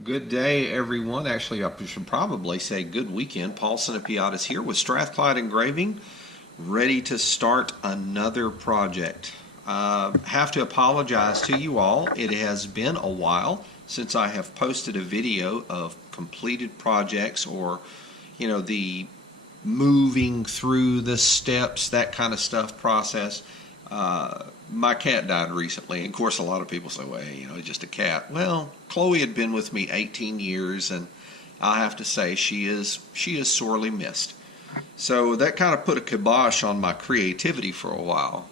Good day, everyone. Actually, I should probably say good weekend. Paul Sinapiatis here with Strathclyde Engraving, ready to start another project. Have to apologize to you all. It has been a while since I have posted a video of completed projects or, the moving through the steps, that kind of stuff process. My cat died recently, and of course, a lot of people say, "Well, it's just a cat." Well, Chloe had been with me 18 years, and I have to say she is sorely missed. So that kind of put a kibosh on my creativity for a while.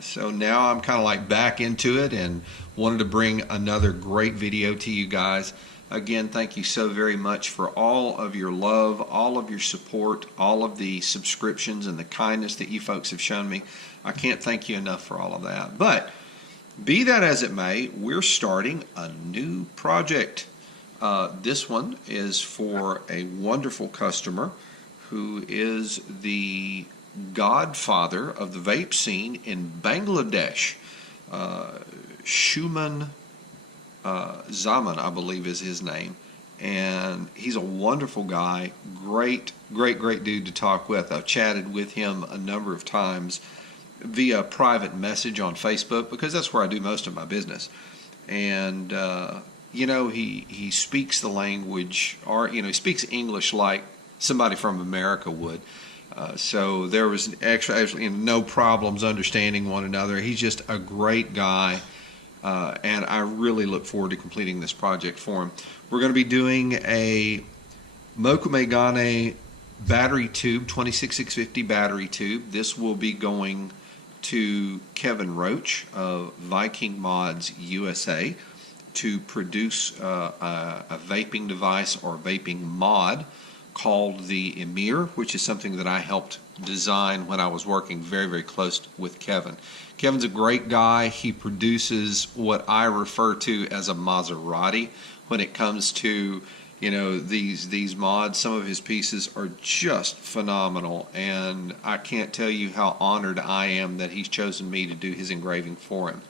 So now I'm kind of like back into it and wanted to bring another great video to you guys. Again, thank you so very much for all of your love, all of your support, all of the subscriptions and the kindness that you folks have shown me. I can't thank you enough for all of that. But be that as it may, we're starting a new project. This one is for a wonderful customer who is the godfather of the vape scene in Bangladesh. Shuman Zaman, I believe is his name. And he's a wonderful guy, great dude to talk with. I've chatted with him a number of times via private message on Facebook because that's where I do most of my business. And he speaks the language, or he speaks English like somebody from America would. So there was actually no problems understanding one another. He's just a great guy, and I really look forward to completing this project for him. We're going to be doing a Mokumegane battery tube, 26650 battery tube. This will be going to Kevin Roach of Viking Mods USA to produce a vaping device or vaping mod called the Emir, which is something that I helped design when I was working very close with Kevin. Kevin's a great guy. He produces what I refer to as a Maserati when it comes to these mods. Some of his pieces are just phenomenal, and I can't tell you how honored I am that he's chosen me to do his engraving for him.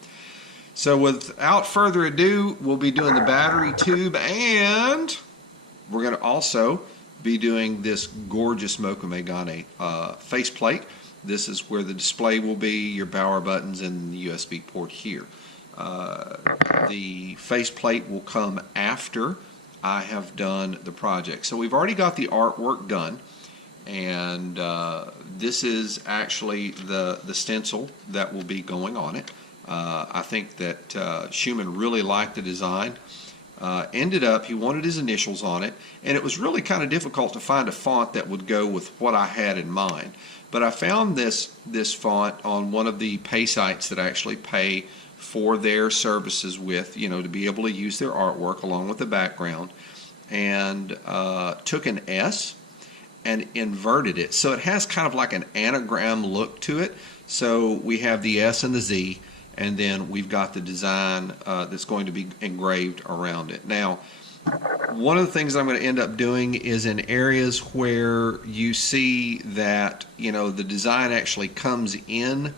So without further ado, we'll be doing the battery tube, and we're going to also be doing this gorgeous Mokumegane faceplate. This is where the display will be, your power buttons, and the USB port here. The faceplate will come after I have done the project. So we've already got the artwork done, and this is actually the stencil that will be going on it. I think that Schumann really liked the design. Ended up, he wanted his initials on it, and it was really kind of difficult to find a font that would go with what I had in mind. But I found this font on one of the pay sites that actually pay for their services with, to be able to use their artwork along with the background, and took an S and inverted it. So it has kind of like an anagram look to it. So we have the S and the Z, and then we've got the design that's going to be engraved around it. Now, one of the things I'm going to end up doing is in areas where you see that the design actually comes in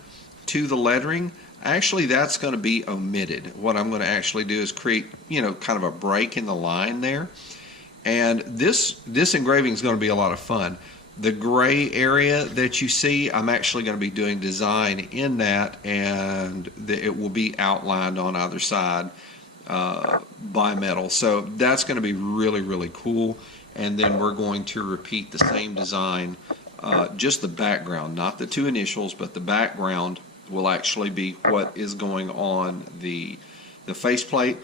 to the lettering, actually that's going to be omitted. What I'm going to actually do is create kind of a break in the line there, and this engraving is going to be a lot of fun. The gray area that you see, I'm actually going to be doing design in that, and it will be outlined on either side by metal. So that's going to be really cool. And then we're going to repeat the same design, just the background, not the two initials, but the background will actually be what is going on the faceplate.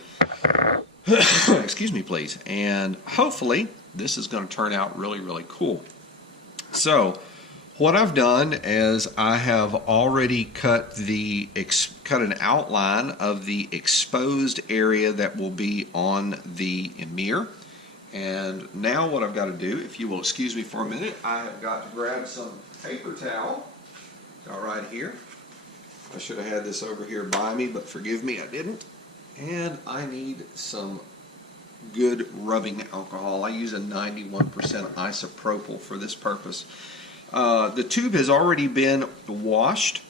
Excuse me, please. And hopefully this is going to turn out really cool. So what I've done is I have already cut an outline of the exposed area that will be on the Emir. And now what I've got to do, if you will excuse me for a minute, I have got to grab some paper towel. Got right here. I should have had this over here by me, but forgive me, I didn't. And I need some good rubbing alcohol. I use a 91% isopropyl for this purpose. The tube has already been washed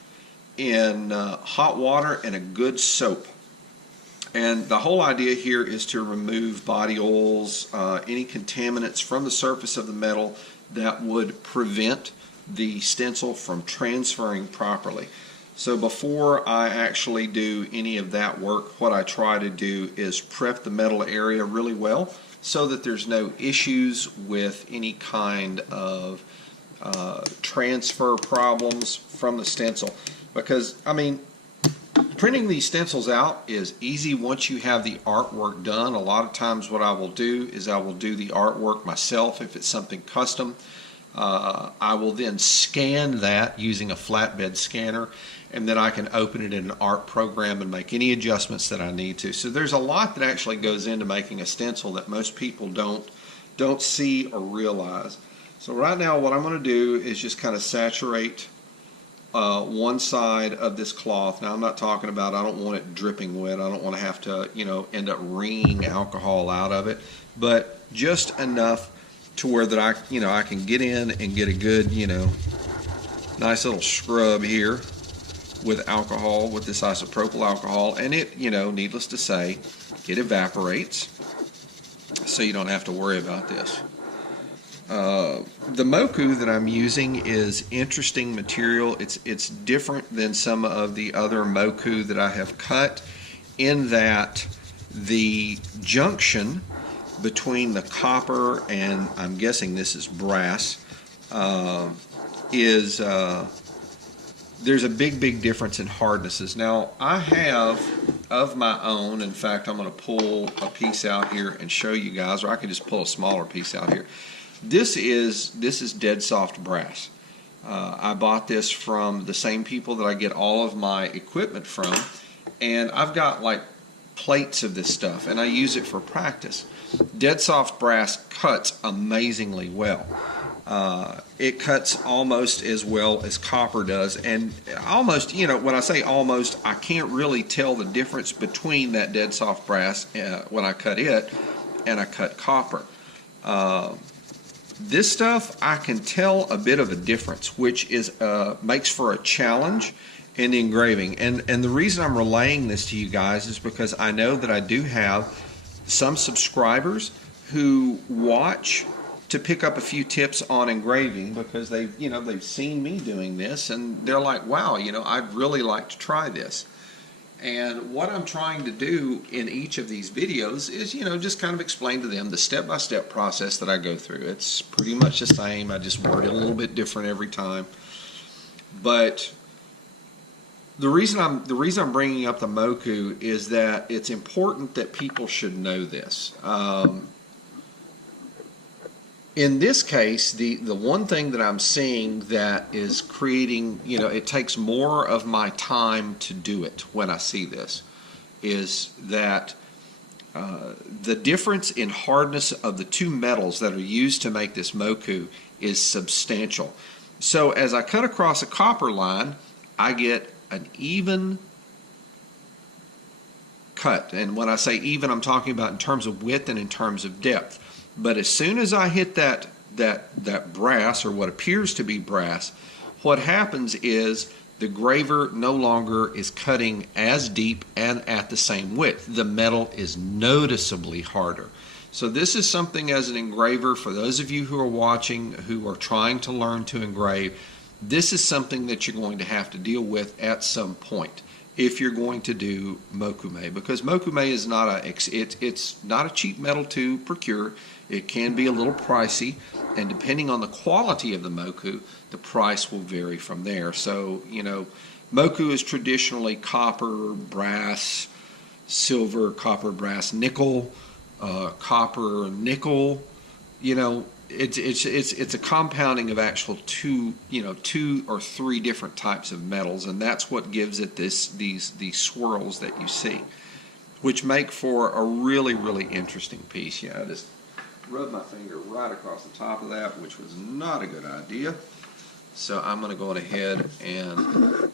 in hot water and a good soap. And the whole idea here is to remove body oils, any contaminants from the surface of the metal that would prevent the stencil from transferring properly. So before I actually do any of that work, what I try to do is prep the metal area really well so that there's no issues with any kind of transfer problems from the stencil. Because, I mean, printing these stencils out is easy once you have the artwork done. A lot of times what I will do is I will do the artwork myself if it's something custom. I will then scan that using a flatbed scanner, and then I can open it in an art program and make any adjustments that I need to. So there's a lot that actually goes into making a stencil that most people don't see or realize. So right now what I'm going to do is just kind of saturate one side of this cloth. Now I'm not talking about, I don't want it dripping wet. I don't want to have to, end up wringing alcohol out of it, but just enough to where that I can get in and get a good, nice little scrub here with alcohol, with this isopropyl alcohol, and it, needless to say, it evaporates, so you don't have to worry about this. The moku that I'm using is interesting material. It's different than some of the other moku that I have cut, in that the junction between the copper and, I'm guessing this is brass, there's a big difference in hardnesses. Now I have of my own, in fact I'm going to pull a piece out here and show you guys, or I can just pull a smaller piece out here. This is dead soft brass. I bought this from the same people that I get all of my equipment from, and I've got like plates of this stuff, and I use it for practice. Dead soft brass cuts amazingly well. It cuts almost as well as copper does, and almost, when I say almost, I can't really tell the difference between that dead soft brass when I cut it and I cut copper. This stuff, I can tell a bit of a difference, which is makes for a challenge in the engraving. And the reason I'm relaying this to you guys is because I know that I do have some subscribers who watch to pick up a few tips on engraving, because they've seen me doing this, and they're like, wow, I'd really like to try this. And what I'm trying to do in each of these videos is, just kind of explain to them the step-by-step process that I go through. It's pretty much the same. I just word it a little bit different every time. But the reason I'm bringing up the moku is that it's important that people should know this. In this case, the one thing that I'm seeing that is creating, it takes more of my time to do it when I see this, is that the difference in hardness of the two metals that are used to make this moku is substantial. So as I cut across a copper line, I get an even cut. And when I say even, I'm talking about in terms of width and in terms of depth. But as soon as I hit that brass, or what appears to be brass, what happens is the graver no longer is cutting as deep and at the same width. The metal is noticeably harder. So this is something, as an engraver, for those of you who are watching, who are trying to learn to engrave, this is something that you're going to have to deal with at some point if you're going to do mokume, because mokume is not it's not a cheap metal to procure. It can be a little pricey, and depending on the quality of the moku, the price will vary from there. So, moku is traditionally copper, brass, silver, copper, brass, nickel, copper, nickel. It's a compounding of actual two or three different types of metals, and that's what gives it these swirls that you see, which make for a really interesting piece. I just rubbed my finger right across the top of that, which was not a good idea. So I'm going to go ahead and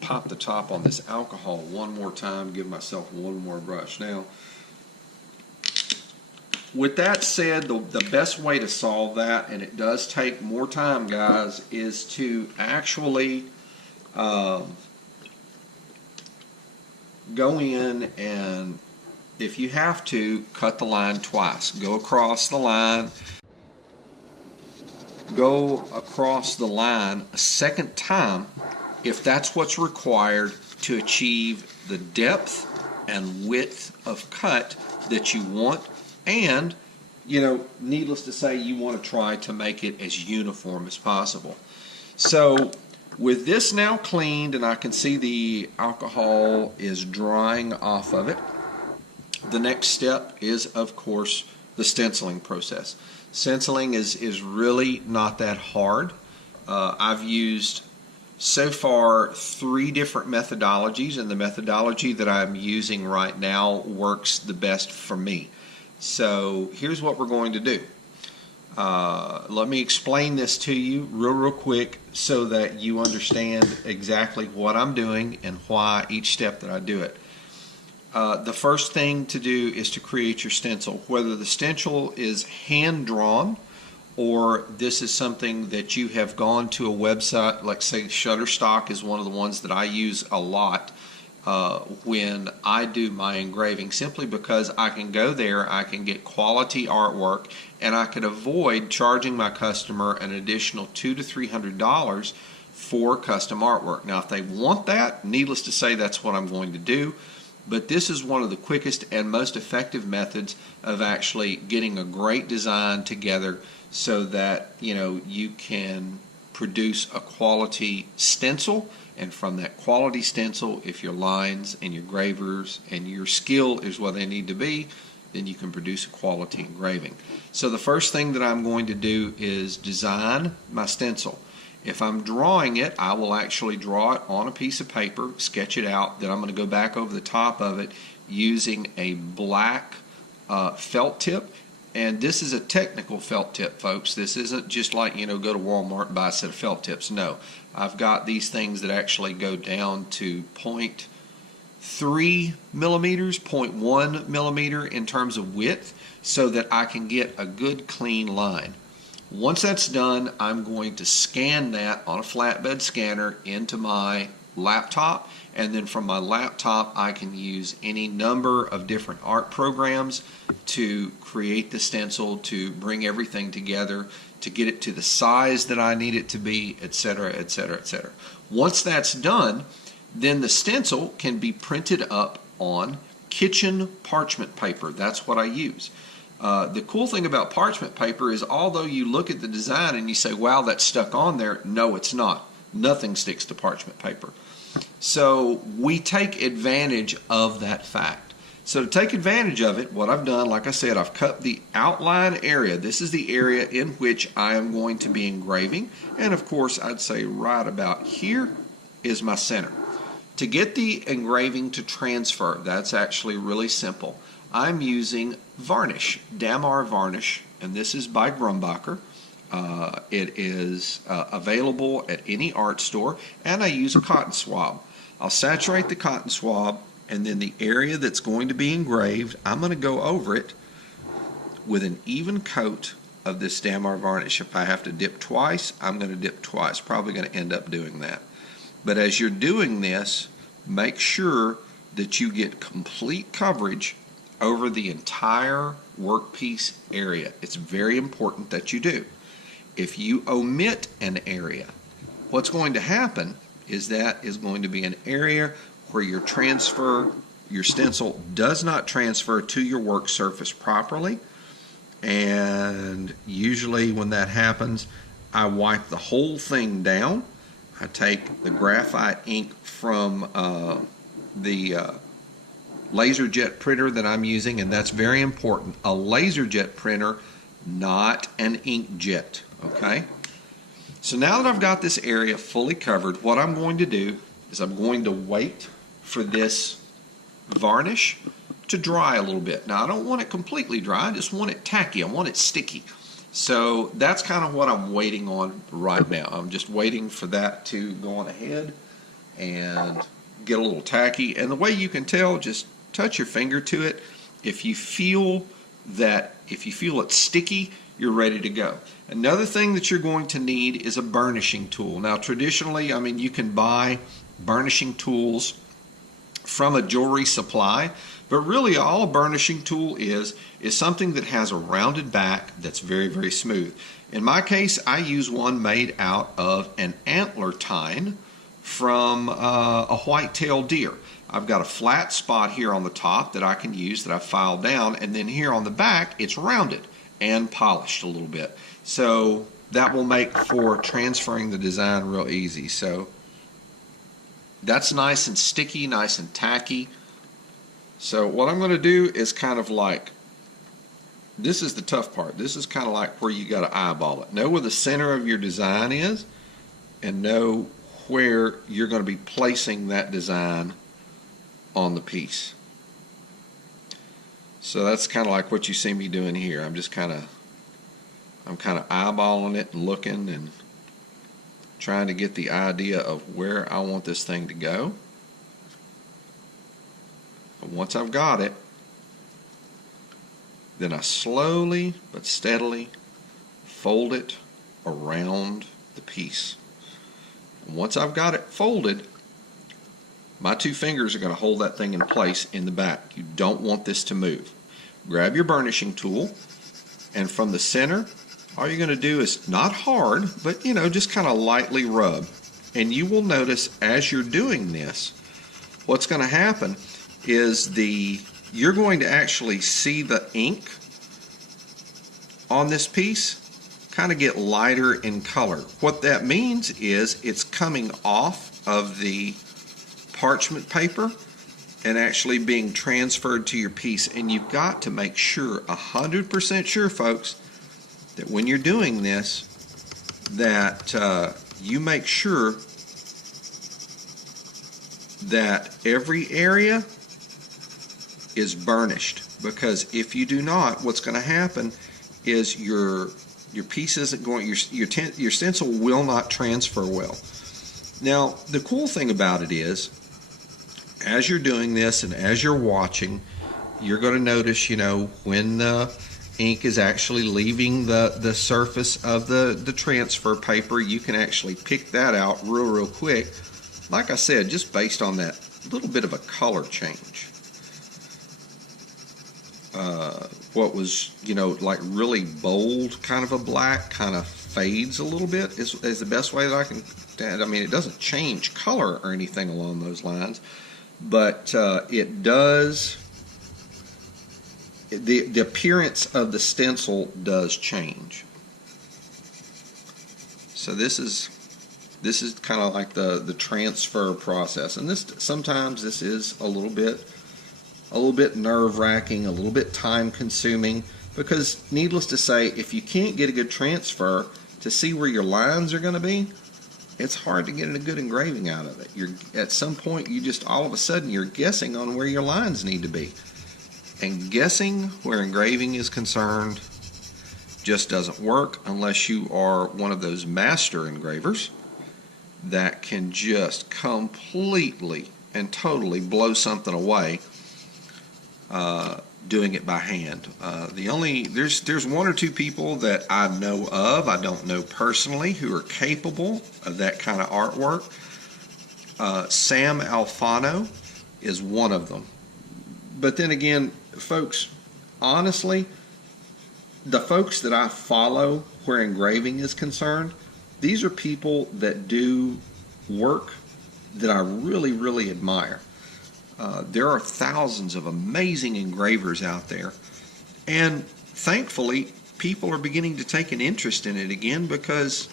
pop the top on this alcohol one more time, give myself one more brush. Now, with that said, the best way to solve that, and it does take more time, guys, is to actually go in and if you have to, cut the line twice. Go across the line. Go across the line a second time if that's what's required to achieve the depth and width of cut that you want, and needless to say, you want to try to make it as uniform as possible. So with this now cleaned, and I can see the alcohol is drying off of it, the next step is, of course, the stenciling process. Stenciling is really not that hard. I've used so far 3 different methodologies, and the methodology that I'm using right now works the best for me. So here's what we're going to do. Let me explain this to you real quick so that you understand exactly what I'm doing and why each step that I do it. The first thing to do is to create your stencil. Whether the stencil is hand-drawn or this is something that you have gone to a website, like say Shutterstock is one of the ones that I use a lot when I do my engraving, simply because I can go there, I can get quality artwork, and I can avoid charging my customer an additional $200 to $300 for custom artwork. Now if they want that, needless to say, that's what I'm going to do. But this is one of the quickest and most effective methods of actually getting a great design together so that you can produce a quality stencil, and from that quality stencil, if your lines and your gravers and your skill is where they need to be, then you can produce a quality engraving. So the first thing that I'm going to do is design my stencil. If I'm drawing it, I will actually draw it on a piece of paper, sketch it out, then I'm going to go back over the top of it using a black felt tip. And this is a technical felt tip, folks. This isn't just like, go to Walmart and buy a set of felt tips. No, I've got these things that actually go down to 0.3 millimeters, 0.1 millimeter in terms of width, so that I can get a good clean line. Once that's done, I'm going to scan that on a flatbed scanner into my laptop, and then from my laptop I can use any number of different art programs to create the stencil, to bring everything together, to get it to the size that I need it to be, etc., etc., etc. Once that's done, then the stencil can be printed up on kitchen parchment paper. That's what I use. The cool thing about parchment paper is, although you look at the design and you say, wow, that's stuck on there, no, it's not. Nothing sticks to parchment paper. So we take advantage of that fact. So to take advantage of it, what I've done, like I said, I've cut the outline area. This is the area in which I am going to be engraving. And of course, I'd say right about here is my center. To get the engraving to transfer, that's actually really simple. I'm using varnish, Damar varnish, and this is by Grumbacher. It is available at any art store, and I use a cotton swab. I'll saturate the cotton swab, and then the area that's going to be engraved, I'm going to go over it with an even coat of this Damar varnish. If I have to dip twice, I'm going to dip twice. Probably going to end up doing that. But as you're doing this, make sure that you get complete coverage over the entire workpiece area. It's very important that you do. If you omit an area, what's going to happen is that is going to be an area where your stencil does not transfer to your work surface properly. And usually when that happens, I wipe the whole thing down. I take the graphite ink from the laser jet printer that I'm using, and that's very important. A laser jet printer, not an inkjet, okay? So now that I've got this area fully covered, what I'm going to do is I'm going to wait for this varnish to dry a little bit. Now I don't want it completely dry, I just want it tacky, I want it sticky. So that's kind of what I'm waiting on right now. I'm just waiting for that to go on ahead and get a little tacky. And the way you can tell, just touch your finger to it. If you feel it's sticky, you're ready to go. Another thing that you're going to need is a burnishing tool. Now traditionally, you can buy burnishing tools from a jewelry supply, But really all a burnishing tool is something that has a rounded back that's very, very smooth. In my case, I use one made out of an antler tine from a white-tailed deer. I've got a flat spot here on the top that I can use that I've filed down, and then here on the back it's rounded and polished a little bit. So that will make for transferring the design real easy. So that's nice and sticky, nice and tacky. So what I'm going to do is kind of like, this is the tough part. This is kind of like where you got to eyeball it. Know where the center of your design is and know where you're going to be placing that design on the piece. So that's kind of like what you see me doing here. I'm kind of eyeballing it and looking and trying to get the idea of where I want this thing to go. And once I've got it, then I slowly but steadily fold it around the piece. And once I've got it folded, my two fingers are going to hold that thing in place in the back. You don't want this to move. Grab your burnishing tool, and from the center, all you're going to do is not hard, but just kind of lightly rub. And you will notice as you're doing this, what's going to happen is you're going to actually see the ink on this piece kind of get lighter in color. What that means is it's coming off of the parchment paper and actually being transferred to your piece. And you've got to make sure, 100% sure, folks, that when you're doing this, that you make sure that every area is burnished, because if you do not, what's going to happen is your piece isn't going, your stencil will not transfer well. Now, the cool thing about it is, as you're doing this and as you're watching, you're going to notice, when the ink is actually leaving the surface of the transfer paper, you can actually pick that out real quick. Like I said, just based on that little bit of a color change. What was, like really bold kind of a black kind of fades a little bit is the best way that I can. I mean, it doesn't change color or anything along those lines, but it does. The appearance of the stencil does change. So this is kind of like the transfer process, and sometimes this is a little bit nerve-wracking, a little bit time-consuming, because needless to say, if you can't get a good transfer to see where your lines are going to be, it's hard to get a good engraving out of it. At some point, all of a sudden you're guessing on where your lines need to be. And guessing where engraving is concerned just doesn't work unless you are one of those master engravers that can just completely and totally blow something away doing it by hand. There's one or two people that I know of, I don't know personally, who are capable of that kind of artwork. Sam Alfano is one of them. But then again, folks, honestly, the folks that I follow where engraving is concerned, these are people that do work that I really admire. There are thousands of amazing engravers out there, and thankfully people are beginning to take an interest in it again, because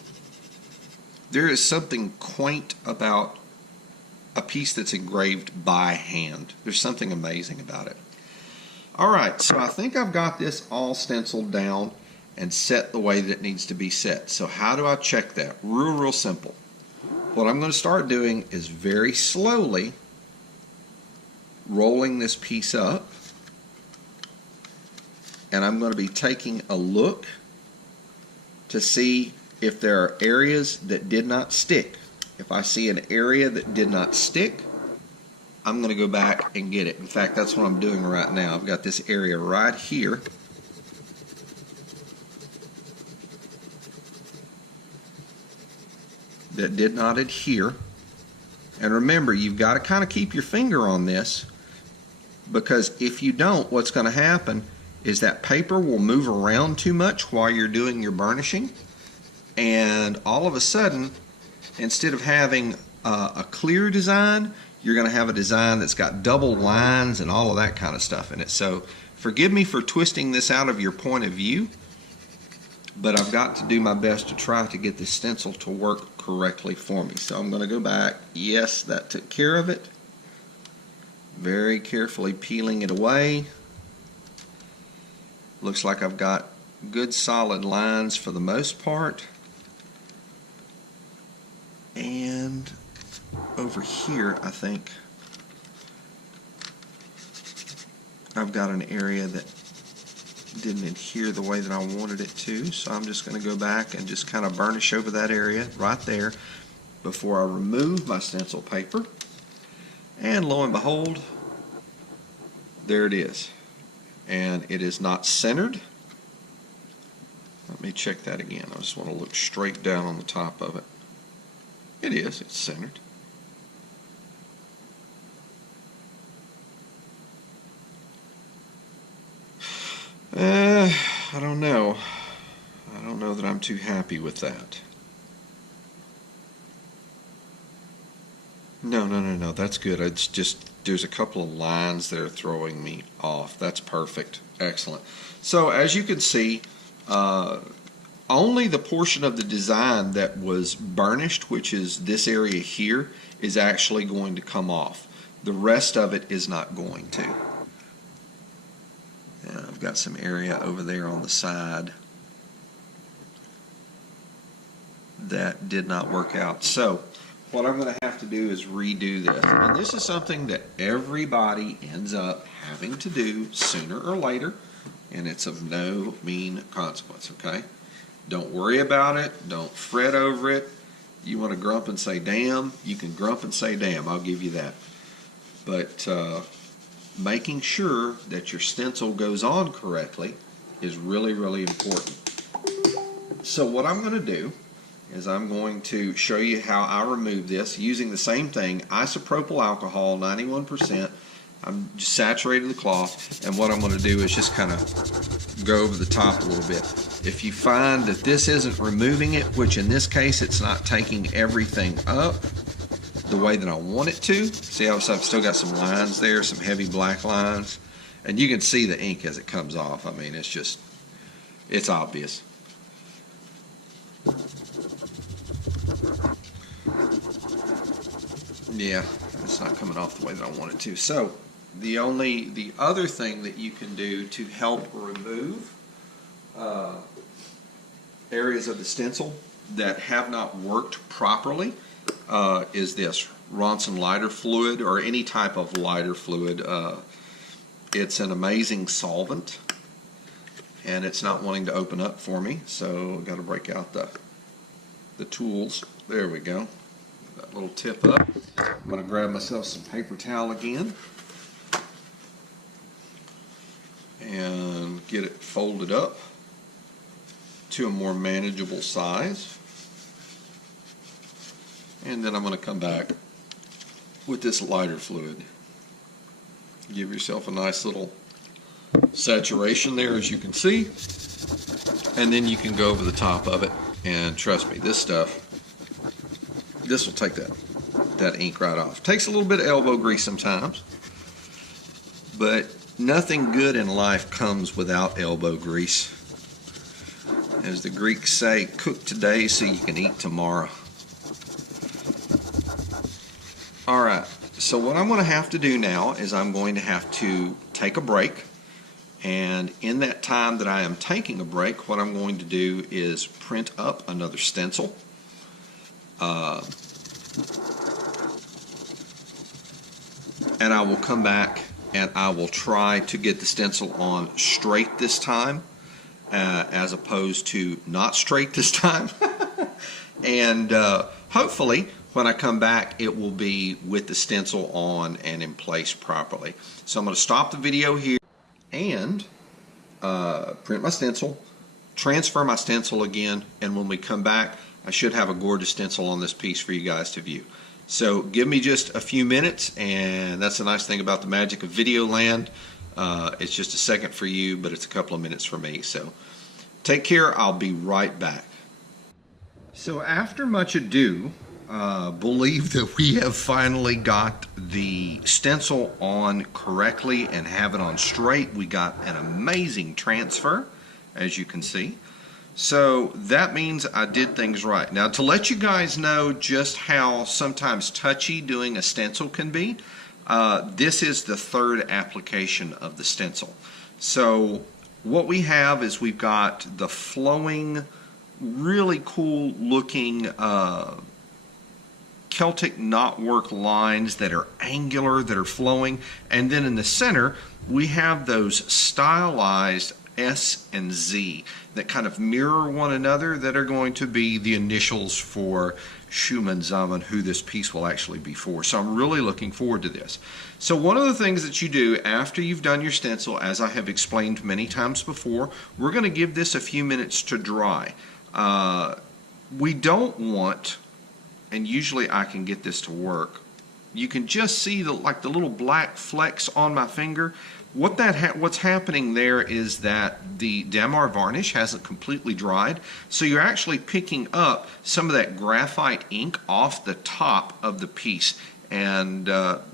there is something quaint about a piece that's engraved by hand. There's something amazing about it. Alright, so I think I've got this all stenciled down and set the way that it needs to be set. So how do I check that? Real simple. What I'm going to start doing is very slowly rolling this piece up, and I'm going to be taking a look to see if there are areas that did not stick. If I see an area that did not stick, I'm going to go back and get it. In fact, that's what I'm doing right now. I've got this area right here that did not adhere. And remember, you've got to kind of keep your finger on this because if you don't, what's going to happen is that paper will move around too much while you're doing your burnishing, and all of a sudden, instead of having a clear design, you're going to have a design that's got double lines and all of that kind of stuff in it. So forgive me for twisting this out of your point of view, but I've got to do my best to try to get this stencil to work correctly for me. So I'm going to go back. Yes, that took care of it. Very carefully peeling it away. Looks like I've got good solid lines for the most part. And over here, I think I've got an area that didn't adhere the way that I wanted it to, so I'm just going to go back and just kind of burnish over that area right there before I remove my stencil paper. And lo and behold, there it is. And it is not centered. Let me check that again. I just want to look straight down on the top of it. It is. It's centered. I don't know. I don't know that I'm too happy with that. No, that's good. It's just, there's a couple of lines that are throwing me off. That's perfect. Excellent. So as you can see, only the portion of the design that was burnished, which is this area here, is actually going to come off. The rest of it is not going to. And I've got some area over there on the side that did not work out. So what I'm going to have to do is redo this. And this is something that everybody ends up having to do sooner or later, and it's of no mean consequence, okay? Don't worry about it. Don't fret over it. You want to grump and say damn, you can grump and say damn. I'll give you that. But making sure that your stencil goes on correctly is really, really important. So what I'm going to do is I'm going to show you how I remove this using the same thing, isopropyl alcohol, 91%. I'm just saturating the cloth, and what I'm going to do is just kind of go over the top a little bit. If you find that this isn't removing it, which in this case it's not taking everything up the way that I want it to, see how I've still got some lines there, some heavy black lines, and you can see the ink as it comes off. I mean, it's just, it's obvious. Yeah, it's not coming off the way that I want it to. So the other thing that you can do to help remove areas of the stencil that have not worked properly is this Ronson lighter fluid, or any type of lighter fluid. It's an amazing solvent, and it's not wanting to open up for me, so I've got to break out the tools. There we go. That little tip up. I'm going to grab myself some paper towel again and get it folded up to a more manageable size. And then I'm going to come back with this lighter fluid. Give yourself a nice little saturation there, as you can see, and then you can go over the top of it, and trust me, this stuff, this will take that ink right off. Takes a little bit of elbow grease sometimes, but nothing good in life comes without elbow grease. As the Greeks say, cook today so you can eat tomorrow. Alright, so what I'm going to have to do now is I'm going to have to take a break, and in that time that I am taking a break, what I'm going to do is print up another stencil. And I will come back and I will try to get the stencil on straight this time, as opposed to not straight this time. And hopefully when I come back, it will be with the stencil on and in place properly. So I'm going to stop the video here and print my stencil, transfer my stencil again, and when we come back, I should have a gorgeous stencil on this piece for you guys to view. So give me just a few minutes, and that's the nice thing about the magic of video land. It's just a second for you, but it's a couple of minutes for me. So take care. I'll be right back. So after much ado, believe that we have finally got the stencil on correctly and have it on straight. We got an amazing transfer, as you can see. So that means I did things right. Now, to let you guys know just how sometimes touchy doing a stencil can be, this is the third application of the stencil. So what we have is we've got the flowing, really cool looking Celtic knotwork lines that are angular, that are flowing, and then in the center we have those stylized S and Z that kind of mirror one another, that are going to be the initials for Schumann Zaman, who this piece will actually be for. So I'm really looking forward to this. So one of the things that you do after you've done your stencil, as I have explained many times before, we're going to give this a few minutes to dry. We don't want, and usually I can get this to work, you can just see the little black flecks on my finger. What's happening there is that the Damar varnish hasn't completely dried, so you're actually picking up some of that graphite ink off the top of the piece, and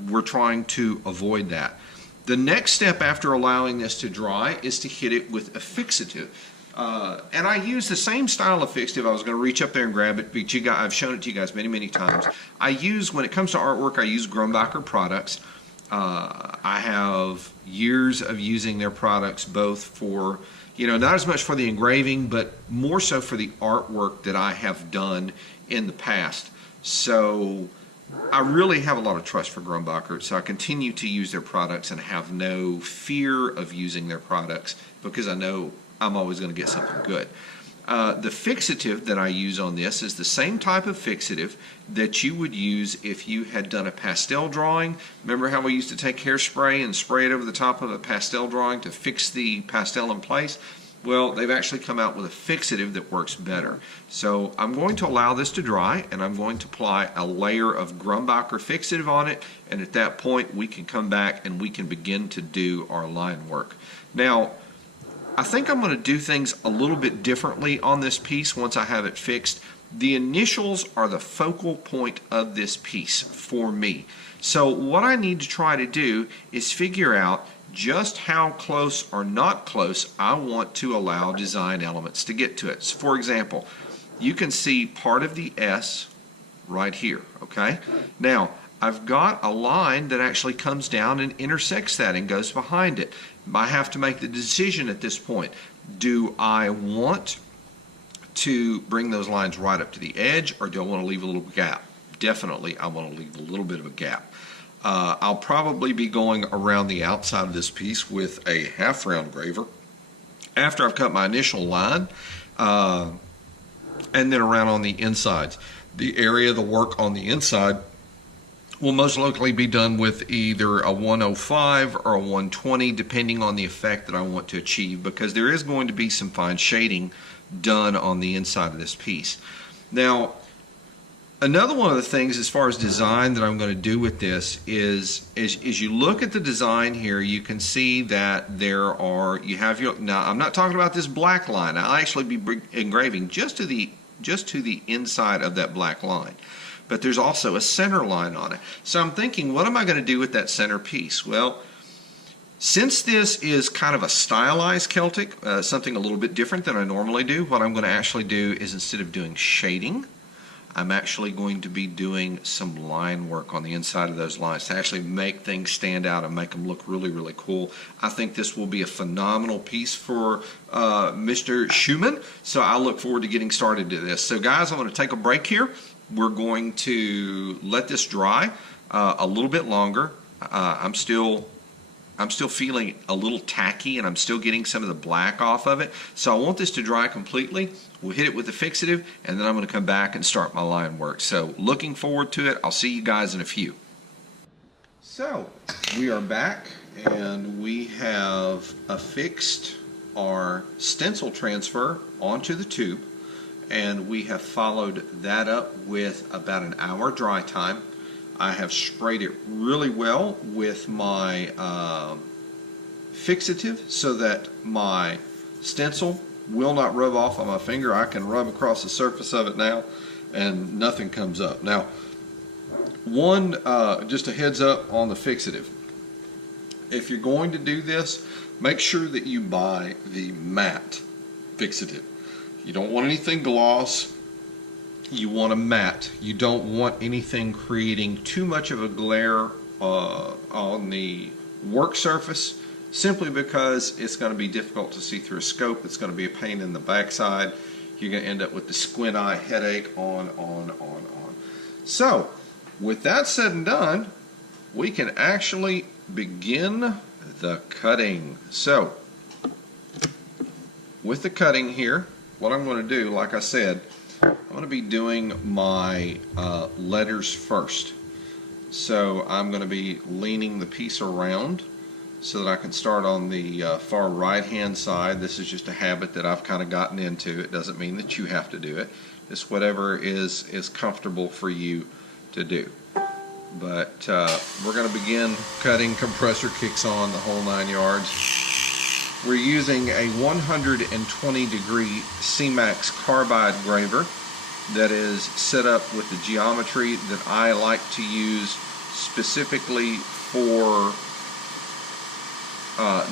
we're trying to avoid that. The next step after allowing this to dry is to hit it with a fixative. And I use the same style of fixative. I was going to reach up there and grab it, but I've shown it to you guys many times. When it comes to artwork, I use Grumbacher products. I have years of using their products, both for, not as much for the engraving, but more so for the artwork that I have done in the past. So I really have a lot of trust for Grumbacher, so I continue to use their products and have no fear of using their products because I know I'm always going to get something good. The fixative that I use on this is the same type of fixative that you would use if you had done a pastel drawing. Remember how we used to take hairspray and spray it over the top of a pastel drawing to fix the pastel in place? Well, they've actually come out with a fixative that works better. So I'm going to allow this to dry, and I'm going to apply a layer of Grumbacher fixative on it, and at that point we can come back and we can begin to do our line work. Now, I think I'm going to do things a little bit differently on this piece once I have it fixed. The initials are the focal point of this piece for me. So what I need to try to do is figure out just how close or not close I want to allow design elements to get to it. So for example, you can see part of the S right here, okay? Now, I've got a line that actually comes down and intersects that and goes behind it. I have to make the decision at this point. Do I want to bring those lines right up to the edge, or do I want to leave a little gap? Definitely, I want to leave a little bit of a gap. I'll probably be going around the outside of this piece with a half-round graver after I've cut my initial line, and then around on the insides. The area of the work on the inside will most likely be done with either a 105 or a 120, depending on the effect that I want to achieve, because there is going to be some fine shading done on the inside of this piece. Now, another one of the things as far as design that I'm going to do with this is as you look at the design here, you can see that now I'm not talking about this black line. I'll actually be engraving just to the inside of that black line. But there's also a center line on it. So I'm thinking, what am I going to do with that center piece? Well, since this is kind of a stylized Celtic, something a little bit different than I normally do, what I'm going to actually do is, instead of doing shading, I'm actually going to be doing some line work on the inside of those lines to actually make things stand out and make them look really cool. I think this will be a phenomenal piece for Mr. Schumann, so I look forward to getting started to this. So guys, I'm going to take a break here. We're going to let this dry a little bit longer. I'm still feeling a little tacky, and I'm still getting some of the black off of it. So I want this to dry completely. We'll hit it with the fixative, and then I'm going to come back and start my line work. So looking forward to it. I'll see you guys in a few. So we are back, and we have affixed our stencil transfer onto the tube. And we have followed that up with about an hour dry time. I have sprayed it really well with my fixative so that my stencil will not rub off on my finger. I can rub across the surface of it now and nothing comes up. Now, just a heads up on the fixative. If you're going to do this, make sure that you buy the matte fixative. You don't want anything gloss. You want a matte. You don't want anything creating too much of a glare on the work surface, simply because it's going to be difficult to see through a scope. It's going to be a pain in the backside. You're going to end up with the squint eye headache, on. So, with that said and done, we can actually begin the cutting. So, with the cutting here, what I'm going to do, like I said, I'm going to be doing my letters first. So I'm going to be leaning the piece around so that I can start on the far right hand side. This is just a habit that I've kind of gotten into. It doesn't mean that you have to do it. It's whatever is comfortable for you to do. But we're going to begin cutting. Compressor kicks on, the whole 9 yards. We're using a 120 degree C-Max carbide graver that is set up with the geometry that I like to use specifically for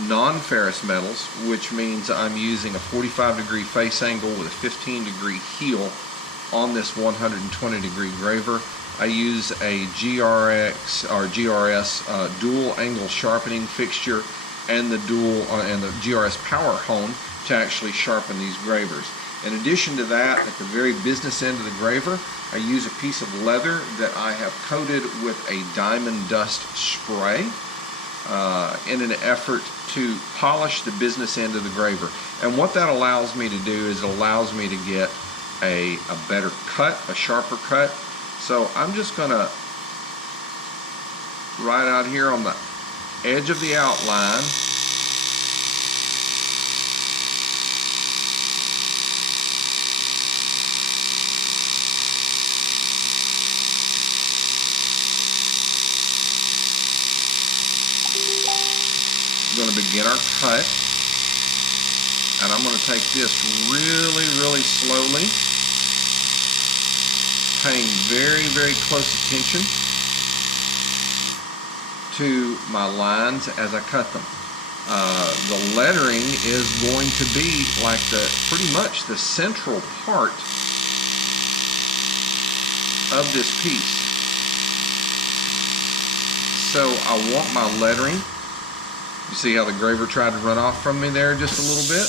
non-ferrous metals, which means I'm using a 45 degree face angle with a 15 degree heel on this 120 degree graver. I use a GRS dual angle sharpening fixture and the GRS power hone to actually sharpen these gravers. In addition to that, at the very business end of the graver, I use a piece of leather that I have coated with a diamond dust spray in an effort to polish the business end of the graver. And what that allows me to do is it allows me to get a better cut, a sharper cut. So I'm just going to, right out here on the edge of the outline, we're going to begin our cut, and I'm going to take this really slowly, paying very close attention to my lines as I cut them. The lettering is going to be like pretty much the central part of this piece. So I want my lettering. You see how the graver tried to run off from me there just a little bit?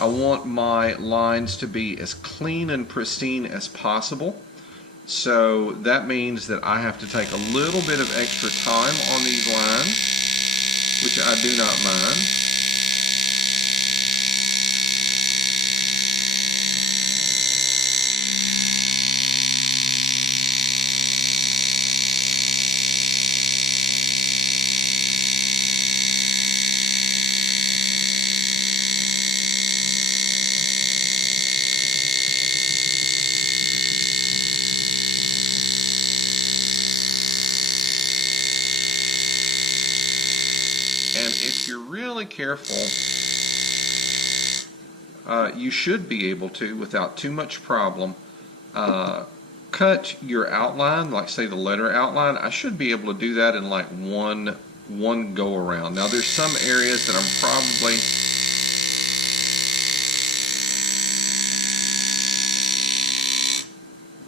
I want my lines to be as clean and pristine as possible. So that means that I have to take a little bit of extra time on these lines, which I do not mind. And if you're really careful, you should be able to, without too much problem, cut your outline, like say the letter outline. I should be able to do that in like one go around. Now there's some areas that I'm probably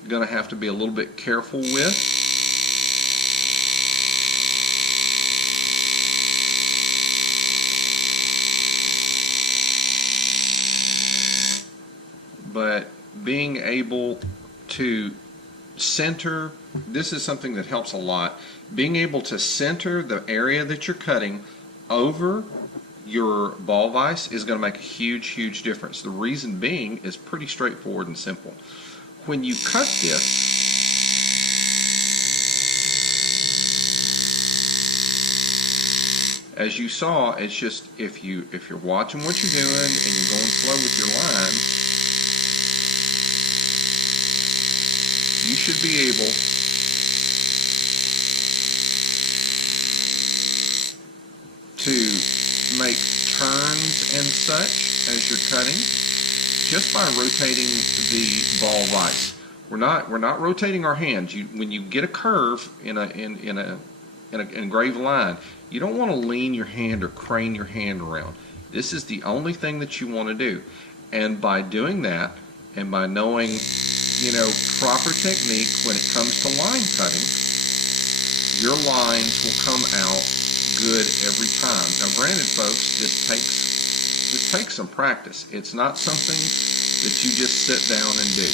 going to have to be a little bit careful with. But being able to center, this is something that helps a lot. Being able to center the area that you're cutting over your ball vise is going to make a huge difference. The reason being is pretty straightforward and simple. When you cut this, as you saw, it's just if you're watching what you're doing and you're going slow with your line, you should be able turns and such as you're cutting just by rotating the ball vise. We're not rotating our hands. When you get a curve in an engraved line, you don't want to lean your hand or crane your hand around. This is the only thing that you want to do. And by doing that, and by knowing, proper technique when it comes to line cutting, your lines will come out good every time. Now, granted, folks, this takes some practice. It's not something that you just sit down and do.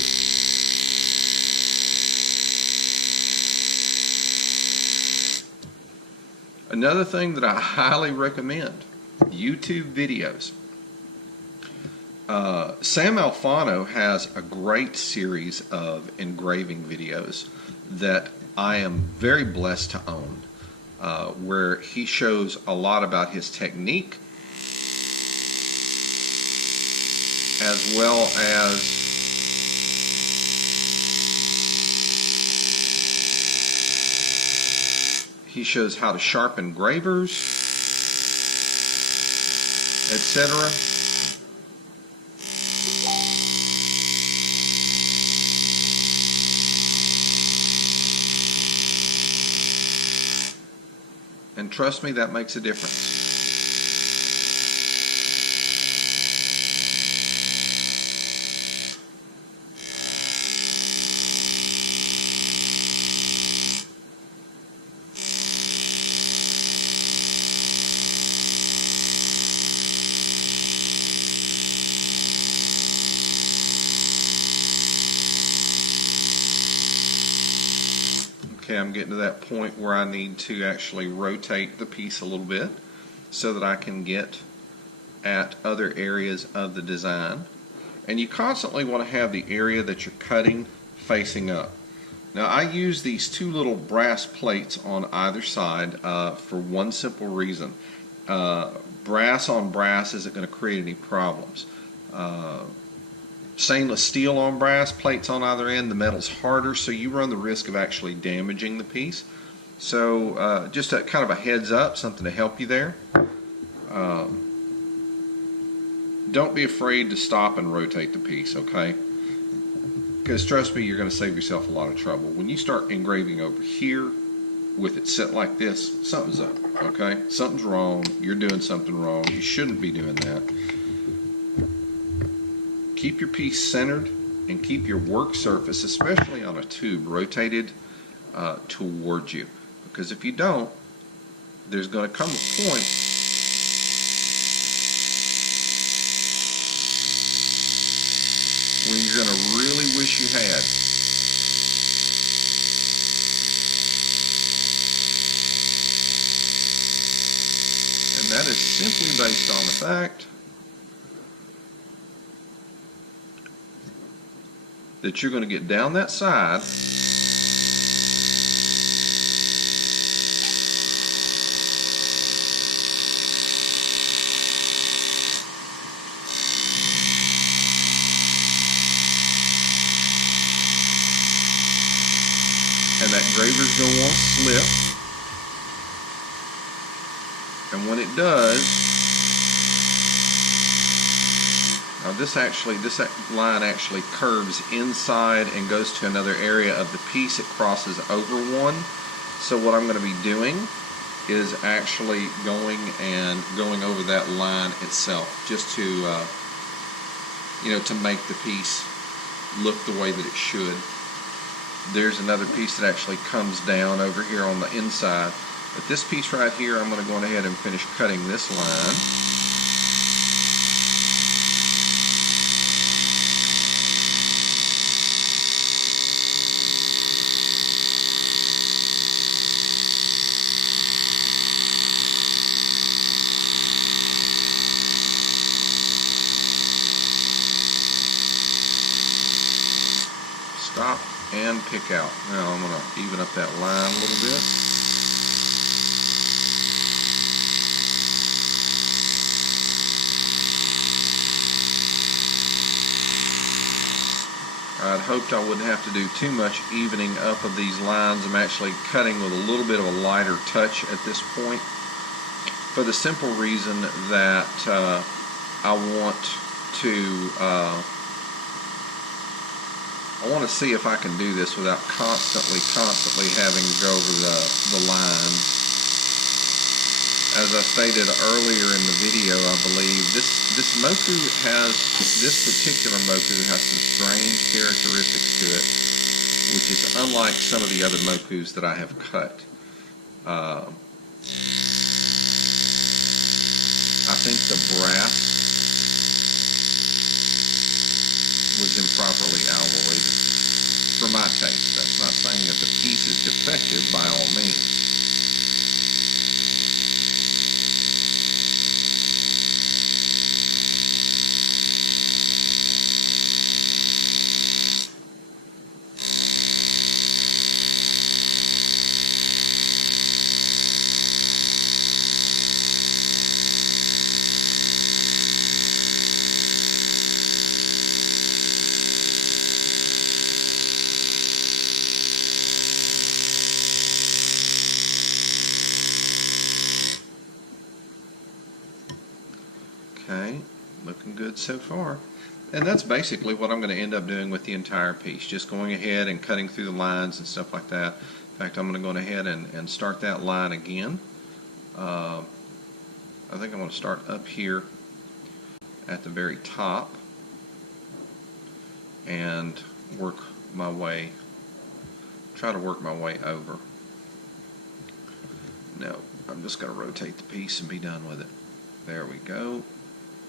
Another thing that I highly recommend, YouTube videos. Sam Alfano has a great series of engraving videos that I am very blessed to own, where he shows a lot about his technique, as well as he shows how to sharpen gravers, etc. And trust me, that makes a difference. Okay, I'm getting to that point where I need to actually rotate the piece a little bit so that I can get at other areas of the design. And you constantly want to have the area that you're cutting facing up. Now, I use these two little brass plates on either side for one simple reason. Brass on brass isn't going to create any problems. Stainless steel on brass, plates on either end, the metal's harder, so you run the risk of actually damaging the piece. So just a kind of a heads up, something to help you there. Don't be afraid to stop and rotate the piece, okay? Because trust me, you're going to save yourself a lot of trouble. When you start engraving over here with it set like this, something's up, okay? Something's wrong. You're doing something wrong. You shouldn't be doing that. Keep your piece centered and keep your work surface, especially on a tube, rotated towards you. Because if you don't, there's going to come a point when you're going to really wish you had. And that is simply based on the fact that you're going to get down that side and that graver's going to want to slip, and when it does, now this line actually curves inside and goes to another area of the piece. It crosses over one. So what I'm going to be doing is actually going over that line itself, just to to make the piece look the way that it should. There's another piece that actually comes down over here on the inside. But this piece right here, I'm going to go ahead and finish cutting this line. Stop and pick out. Now I'm going to even up that line a little bit. I'd hoped I wouldn't have to do too much evening up of these lines. I'm actually cutting with a little bit of a lighter touch at this point. for the simple reason that I want to see if I can do this without constantly having to go over the line. As I stated earlier in the video, I believe this particular moku has some strange characteristics to it, which is unlike some of the other mokus that I have cut. I think the brass was improperly alloyed for my taste. That's not saying that the piece is defective by all means. Okay, looking good so far. And that's basically what I'm going to end up doing with the entire piece, just going ahead and cutting through the lines and stuff like that. In fact, I'm going to go ahead and start that line again. I think I'm going to start up here at the very top and work my way, try to work my way over. No, I'm just going to rotate the piece and be done with it. There we go.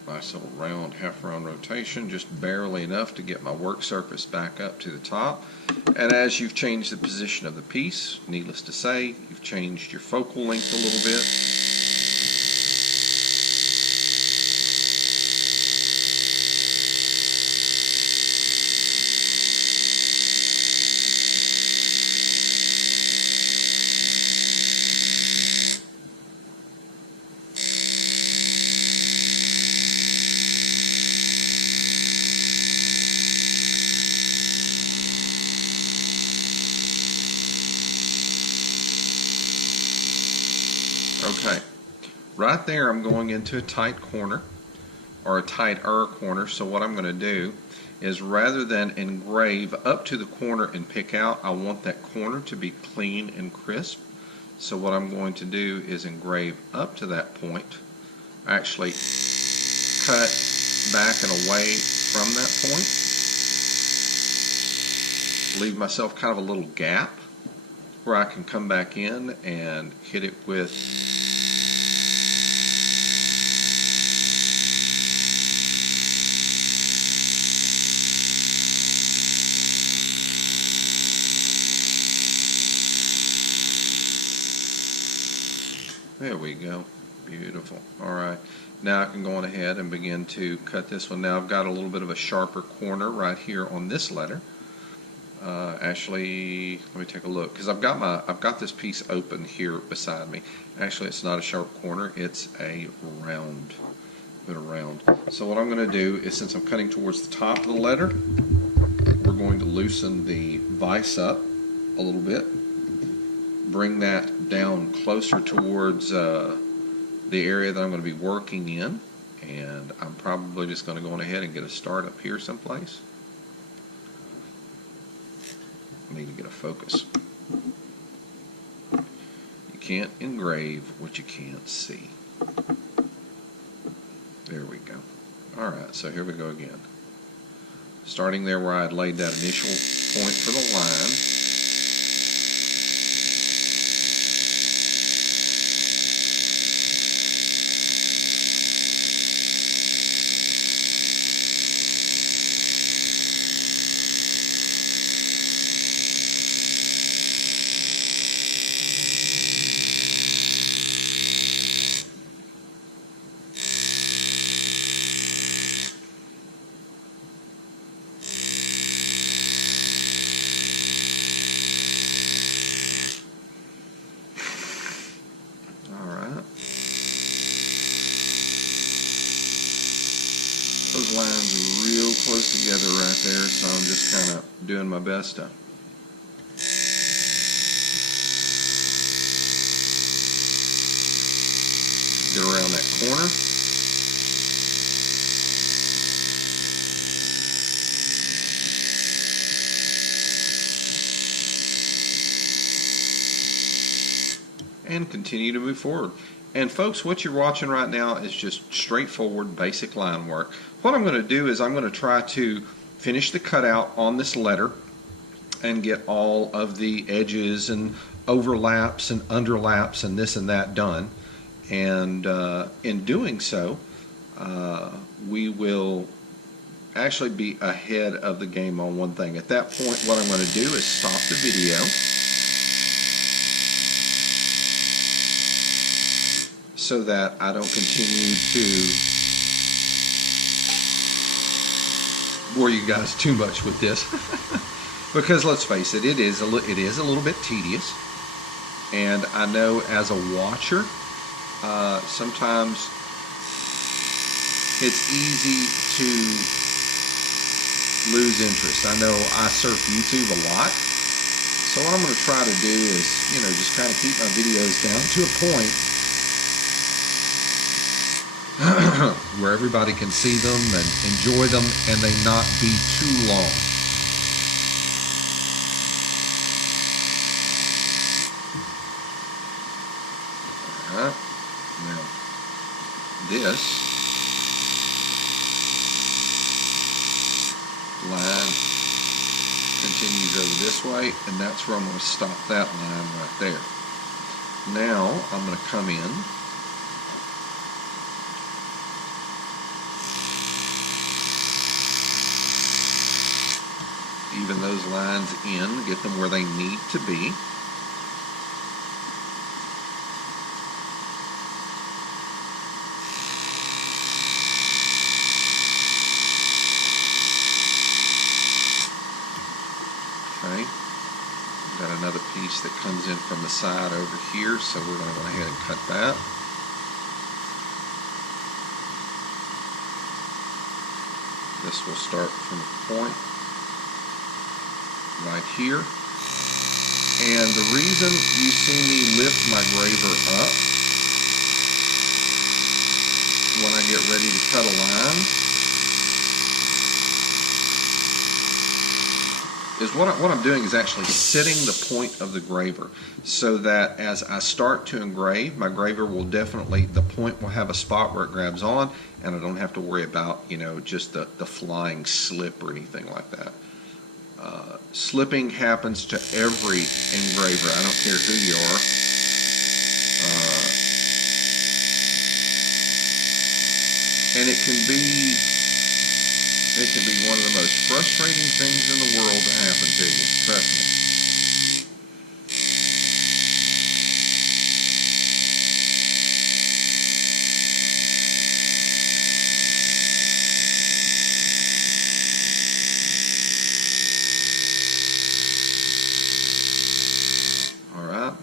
Nice little round, half-round rotation, just barely enough to get my work surface back up to the top. And as you've changed the position of the piece, needless to say, you've changed your focal length a little bit. Okay, right there I'm going into a tight corner, or a tighter corner, so what I'm going to do is rather than engrave up to the corner and pick out, I want that corner to be clean and crisp. So what I'm going to do is engrave up to that point, actually cut back and away from that point, leave myself kind of a little gap where I can come back in and hit it with there we go. Beautiful. Alright, now I can go on ahead and begin to cut this one. Now I've got a little bit of a sharper corner right here on this letter. Actually, let me take a look, because I've got this piece open here beside me. Actually, it's not a sharp corner, it's a round. So what I'm going to do is, since I'm cutting towards the top of the letter, we're going to loosen the vise up a little bit, bring that down closer towards the area that I'm going to be working in, and I'm probably just going to go on ahead and get a start up here someplace. I need to get a focus. You can't engrave what you can't see. There we go. Alright, so here we go again. Starting there where I had laid that initial point for the line. Those lines are real close together right there, so I'm just kind of doing my best to get around that corner. And continue to move forward. And folks, what you're watching right now is just straightforward basic line work. What I'm going to do is I'm going to try to finish the cutout on this letter and get all of the edges and overlaps and underlaps and this and that done. And in doing so, we will actually be ahead of the game on one thing. At that point, what I'm going to do is stop the video. So that I don't continue to bore you guys too much with this. Because let's face it, it is a little bit tedious. And I know as a watcher, sometimes it's easy to lose interest. I know I surf YouTube a lot. So what I'm going to try to do is, just kind of keep my videos down to a point where everybody can see them and enjoy them and they not be too long. Alright, now this line continues over this way, and that's where I'm going to stop that line right there. Now I'm going to come in even those lines in, get them where they need to be. Okay, got another piece that comes in from the side over here, so we're going to go ahead and cut that. This will start from a point right here. And the reason you see me lift my graver up when I get ready to cut a line is what I'm doing is actually setting the point of the graver so that as I start to engrave, my graver will the point will have a spot where it grabs on, and I don't have to worry about, just the flying slip or anything like that. Slipping happens to every engraver. I don't care who you are. And it can be one of the most frustrating things in the world to happen to you. Trust me.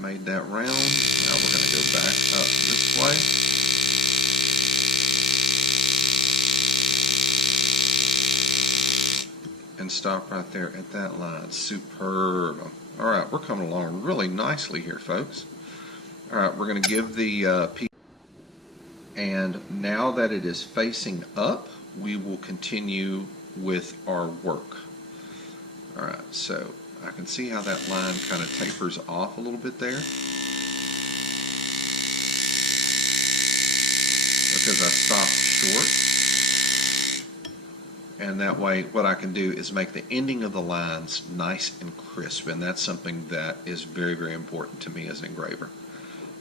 Made that round. Now we're going to go back up this way. And stop right there at that line. Superb. Alright, we're coming along really nicely here, folks. Alright, we're going to give the piece. And now that it is facing up, we will continue with our work. Alright, so I can see how that line kind of tapers off a little bit there because I stopped short, and that way what I can do is make the ending of the lines nice and crisp, and that's something that is very, very important to me as an engraver.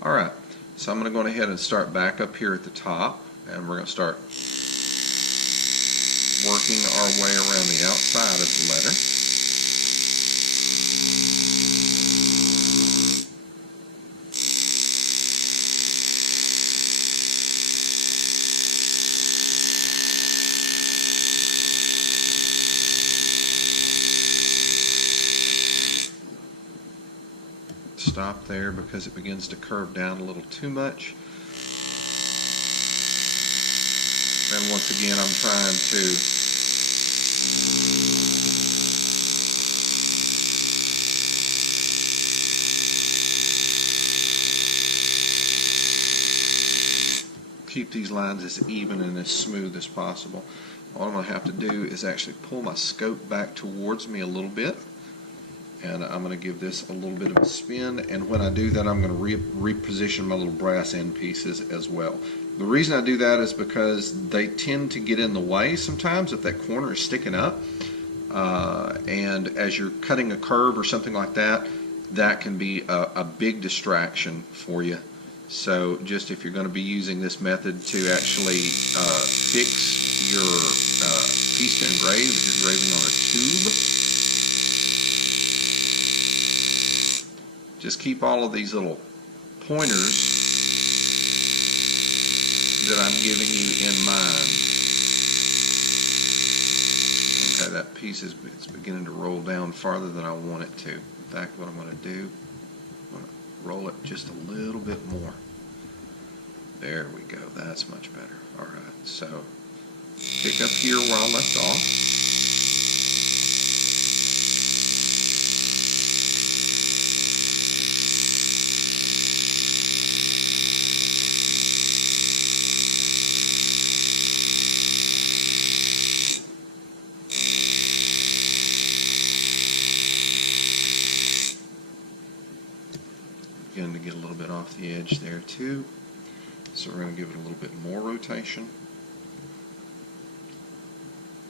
Alright, so I'm going to go ahead and start back up here at the top, and we're going to start working our way around the outside of the letter. Stop there because it begins to curve down a little too much. And once again, I'm trying to keep these lines as even and as smooth as possible. All I'm going to have to do is actually pull my scope back towards me a little bit, and I'm going to give this a little bit of a spin, and when I do that I'm going to reposition my little brass end pieces as well. The reason I do that is because they tend to get in the way sometimes if that corner is sticking up, and as you're cutting a curve or something like that, that can be a big distraction for you. So just if you're going to be using this method to actually fix your piece to engrave, if you're engraving on a tube, just keep all of these little pointers that I'm giving you in mind. Okay, that piece is beginning to roll down farther than I want it to. In fact, what I'm going to do, I'm going to roll it just a little bit more. There we go, that's much better. Alright, so pick up here where I left off. Beginning to get a little bit off the edge there too. So we're going to give it a little bit more rotation.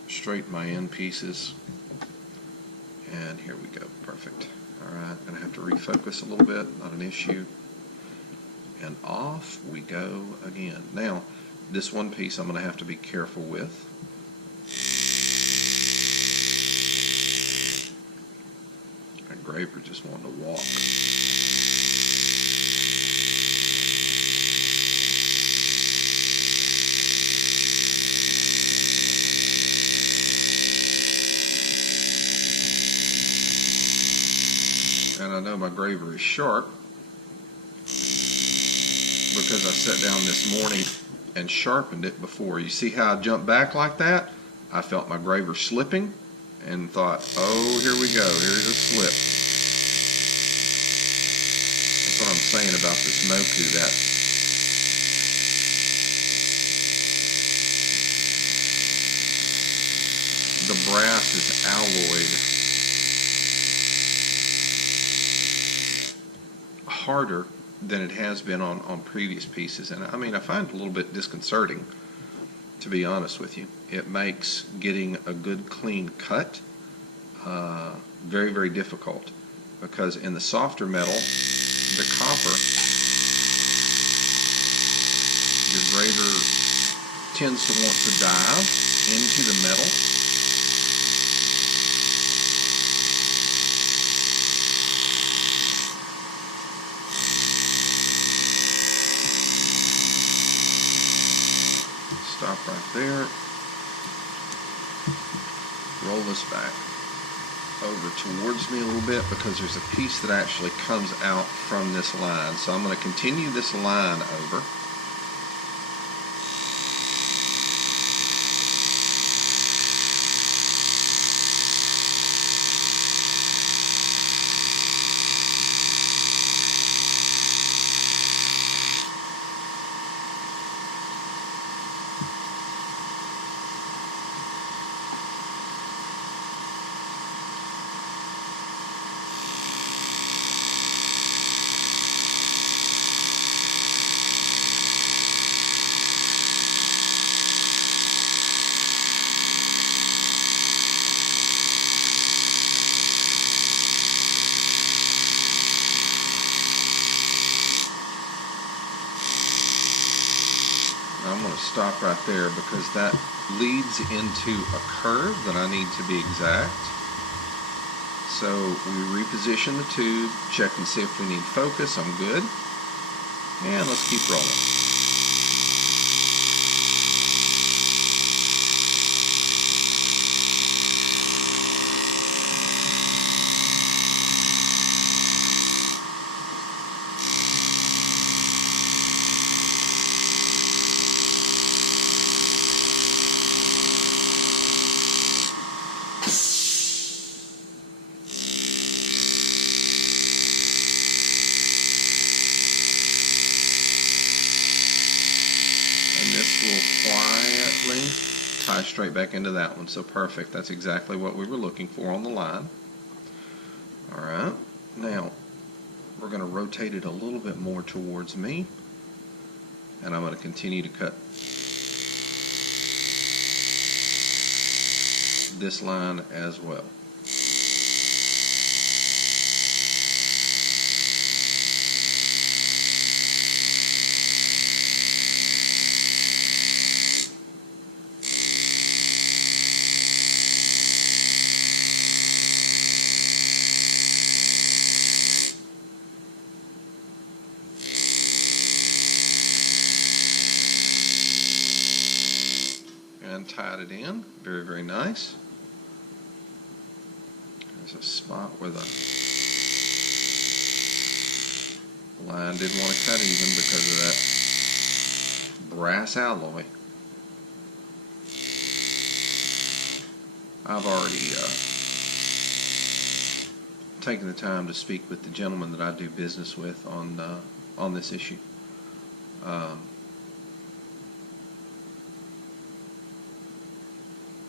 Straighten my end pieces. And here we go. Perfect. Alright, going to have to refocus a little bit, not an issue. And off we go again. Now, this one piece I'm going to have to be careful with. My engraver just wanted to walk. And I know my graver is sharp because I sat down this morning and sharpened it before. You see how I jumped back like that? I felt my graver slipping and thought, oh, here we go, here's a slip. That's what I'm saying about this Moku, that the brass is alloyed harder than it has been on previous pieces, and I mean I find it a little bit disconcerting, to be honest with you. It makes getting a good clean cut very, very difficult, because in the softer metal, the copper, your graver tends to want to dive into the metal. Stop right there. Roll this back over towards me a little bit, because there's a piece that actually comes out from this line. So I'm going to continue this line over. I'm going to stop right there because that leads into a curve that I need to be exact. So we reposition the tube, check and see if we need focus. I'm good. And let's keep rolling. right back into that one. So perfect. That's exactly what we were looking for on the line. All right. Now, we're going to rotate it a little bit more towards me. And I'm going to continue to cut this line as well. And tied it in. Very, very nice. There's a spot where the line didn't want to cut even because of that brass alloy. I've already taken the time to speak with the gentleman that I do business with on this issue.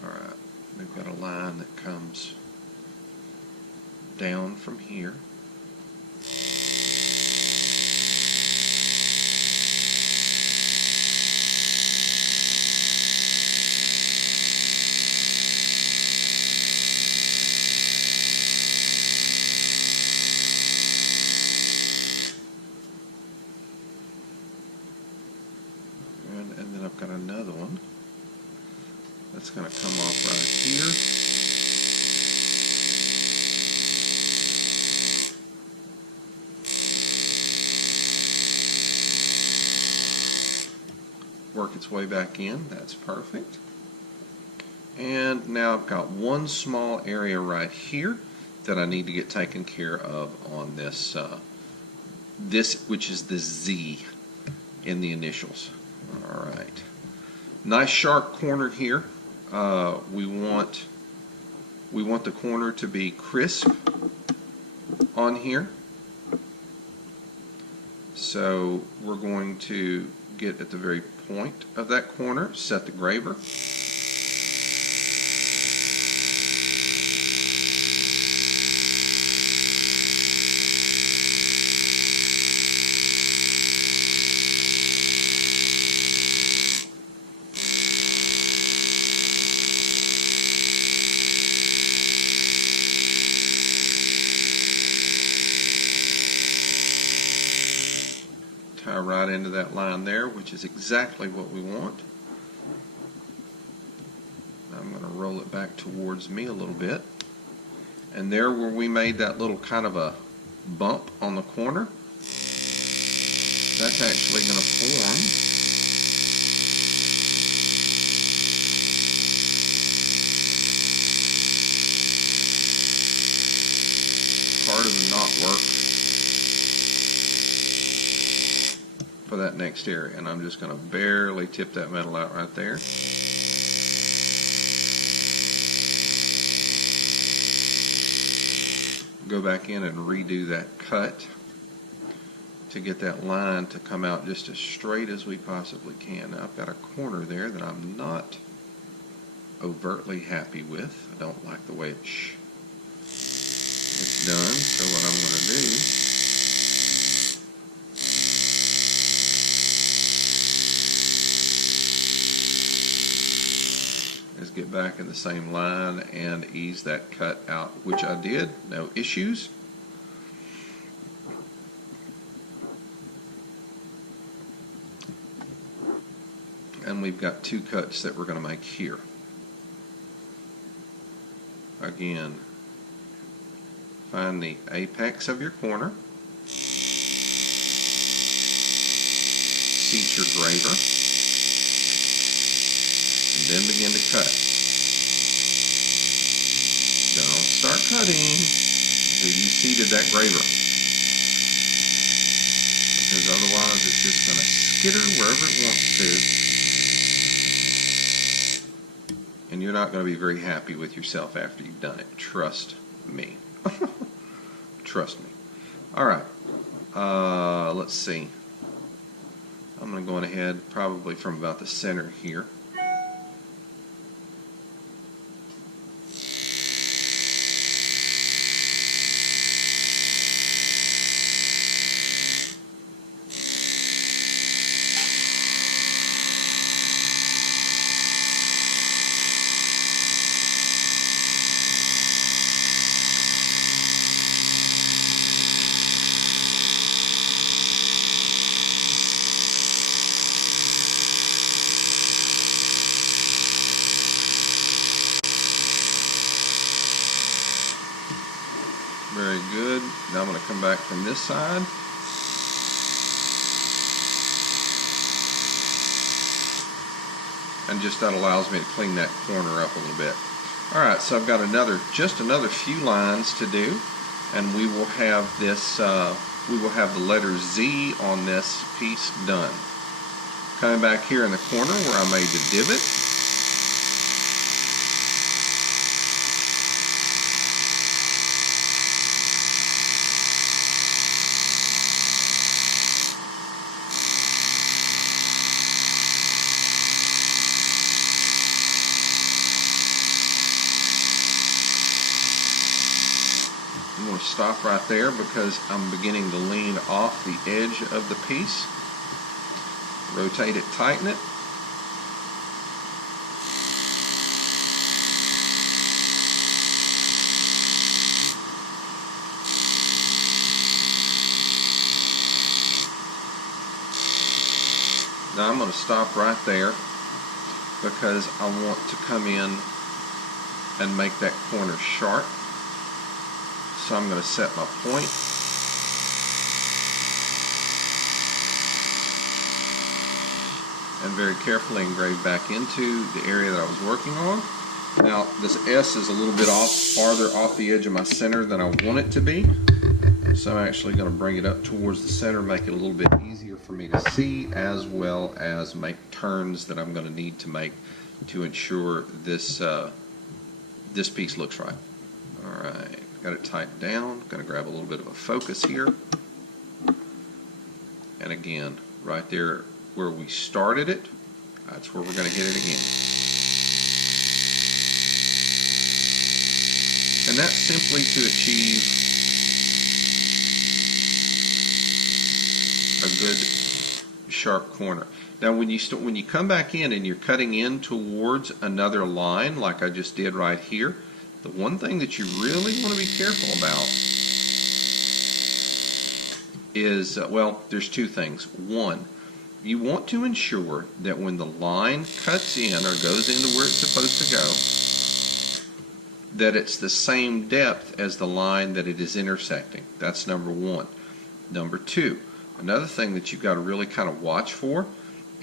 Alright, we've got a line that comes down from here. And then I've got another one that's going to come off right here. Work its way back in. That's perfect. And now I've got one small area right here that I need to get taken care of on this, which is the Z in the initials. All right. Nice sharp corner here. We want the corner to be crisp on here. So we're going to get at the very point of that corner, set the graver. Tie right into that line there, which is exactly what we want. I'm going to roll it back towards me a little bit. And there where we made that little kind of a bump on the corner, that's actually going to form part of the knotwork for that next area. And I'm just going to barely tip that metal out right there. Go back in and redo that cut to get that line to come out just as straight as we possibly can. Now I've got a corner there that I'm not overtly happy with. I don't like the way it's done. So what I'm going to do is get back in the same line and ease that cut out, which I did, no issues. And we've got two cuts that we're going to make here. Again, find the apex of your corner, seat your graver, and then begin to cut. Don't start cutting until you seated that graver, because otherwise it's just going to skitter wherever it wants to, and you're not going to be very happy with yourself after you've done it. Trust me. Trust me. Alright, let's see. I'm going to go ahead probably from about the center here Very good. Now I'm going to come back from this side. And just that allows me to clean that corner up a little bit. Alright, so I've got just another few lines to do, and we will have this, we will have the letter Z on this piece done. Coming back here in the corner where I made the divot. I'm going to stop right there because I'm beginning to lean off the edge of the piece. Rotate it, tighten it. Now I'm going to stop right there because I want to come in and make that corner sharp. So I'm going to set my point. And very carefully engrave back into the area that I was working on. Now this S is a little bit farther off the edge of my center than I want it to be. So I'm actually going to bring it up towards the center, make it a little bit easier for me to see, as well as make turns that I'm going to need to make to ensure this, this piece looks right. Alright. Got it tightened down. Going to grab a little bit of a focus here. And again, right there where we started it, that's where we're going to hit it again. And that's simply to achieve a good sharp corner. Now when you come back in and you're cutting in towards another line like I just did right here, the one thing that you really want to be careful about is, well, there's two things. One, you want to ensure that when the line cuts in or goes into where it's supposed to go, that it's the same depth as the line that it is intersecting. That's number one. Number two, another thing that you've got to really kind of watch for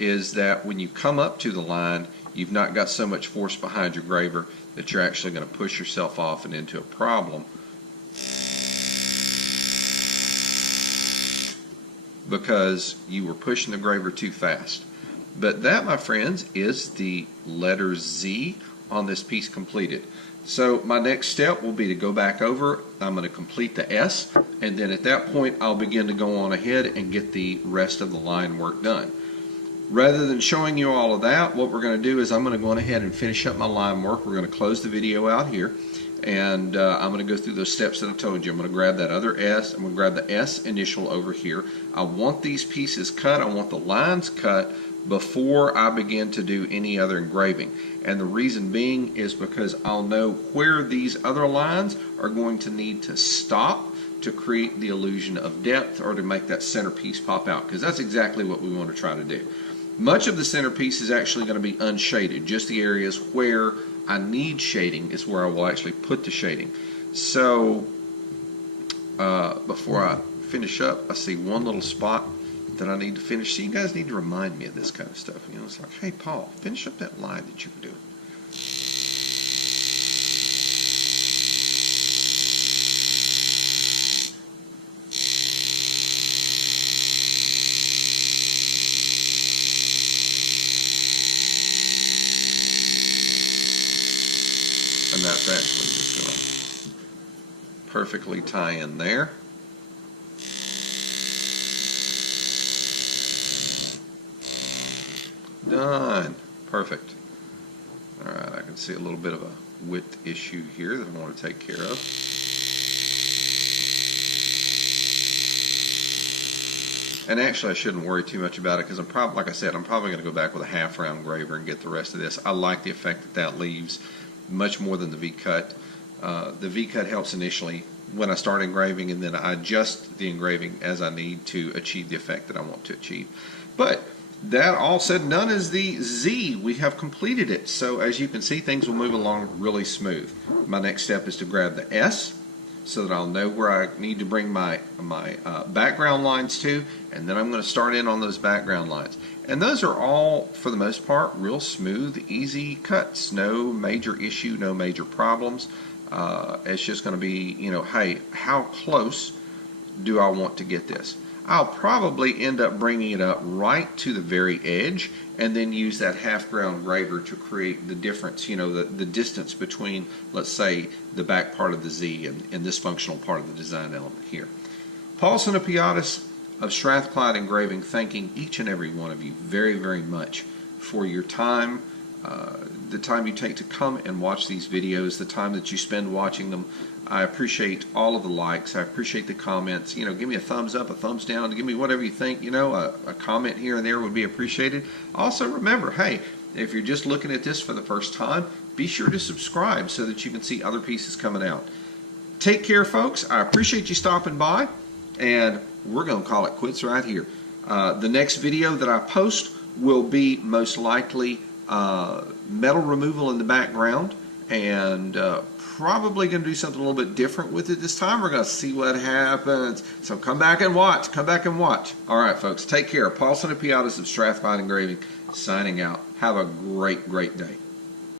is that when you come up to the line, you've not got so much force behind your graver that you're actually going to push yourself off and into a problem, because you were pushing the graver too fast. But that, my friends, is the letter Z on this piece completed. So my next step will be to go back over. I'm going to complete the S, and then at that point I'll begin to go on ahead and get the rest of the line work done. Rather than showing you all of that, what we're going to do is I'm going to go on ahead and finish up my line work. We're going to close the video out here, and I'm going to go through those steps that I told you. I'm going to grab that other S. I'm going to grab the S initial over here. I want these pieces cut. I want the lines cut before I begin to do any other engraving. And the reason being is because I'll know where these other lines are going to need to stop to create the illusion of depth or to make that centerpiece pop out, because that's exactly what we want to try to do. Much of the centerpiece is actually going to be unshaded. Just the areas where I need shading is where I will actually put the shading. So before I finish up, I see one little spot that I need to finish. So you guys need to remind me of this kind of stuff. You know, it's like, hey Paul, finish up that line that you were doing. And that's actually just going to perfectly tie in there. Done. Perfect. Alright, I can see a little bit of a width issue here that I want to take care of. And actually I shouldn't worry too much about it, because I'm probably, like I said, I'm probably going to go back with a half round graver and get the rest of this. I like the effect that that leaves, much more than the V-cut. The V-cut helps initially when I start engraving, and then I adjust the engraving as I need to achieve the effect that I want to achieve. But that all said and done is the Z. We have completed it. So as you can see, things will move along really smooth. My next step is to grab the S, so that I'll know where I need to bring my background lines to, and then I'm going to start in on those background lines. And those are all, for the most part, real smooth, easy cuts. No major issue, no major problems. It's just going to be, hey, how close do I want to get this? I'll probably end up bringing it up right to the very edge and then use that half ground graver to create the difference, the distance between, let's say, the back part of the Z and this functional part of the design element here. Paul Sinopiatis of Strathclyde Engraving, thanking each and every one of you very, very much for your time, the time you take to come and watch these videos, the time that you spend watching them. I appreciate all of the likes. I appreciate the comments. Give me a thumbs up, a thumbs down. Give me whatever you think. A comment here and there would be appreciated. Also, remember, hey, if you're just looking at this for the first time, be sure to subscribe so that you can see other pieces coming out. Take care, folks. I appreciate you stopping by, and we're going to call it quits right here. The next video that I post will be most likely metal removal in the background, and probably going to do something a little bit different with it this time. We're going to see what happens. So come back and watch. Come back and watch. All right, folks. Take care. Paul Sinopiatis of Strathclyde Engraving signing out. Have a great, great day.